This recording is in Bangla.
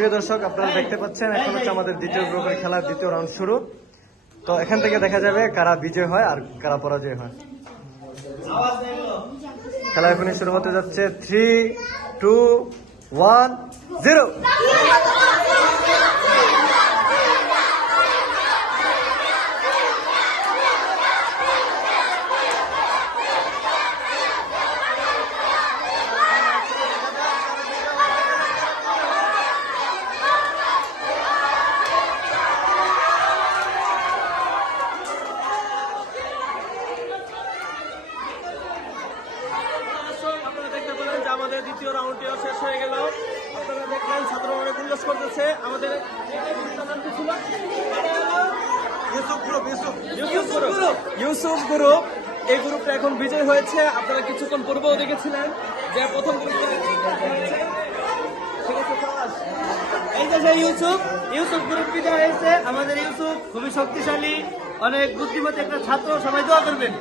প্রিয় দর্শক, আপনারা দেখতে পাচ্ছেন এখন হচ্ছে আমাদের দ্বিতীয় গ্রুপের খেলার দ্বিতীয় রাউন্ড শুরু। তো এখান থেকে দেখা যাবে কারা বিজয় হয় আর কারা পরাজয় হয়। খেলা এখনই শুরু হতে যাচ্ছে। 3, 2, 1, 0। আমাদের দ্বিতীয় রাউন্ডটিও শেষ হয়ে গেল। আপনারা দেখলেন ছাত্ররা অনেক উল্লাস করতেছে। আমাদের ইউসুফ গ্রুপ, এই গ্রুপটা এখন বিজয় হয়েছে। আপনারা কিছুক্ষণ পূর্বেও দেখেছিলেন যে প্রথম গ্রুপটা এই যে ইউসুফ গ্রুপ বিজয় হয়েছে। আমাদের ইউসুফ খুবই শক্তিশালী, অনেক বুদ্ধিমতী একটা ছাত্র। সবাই দোয়া করবেন।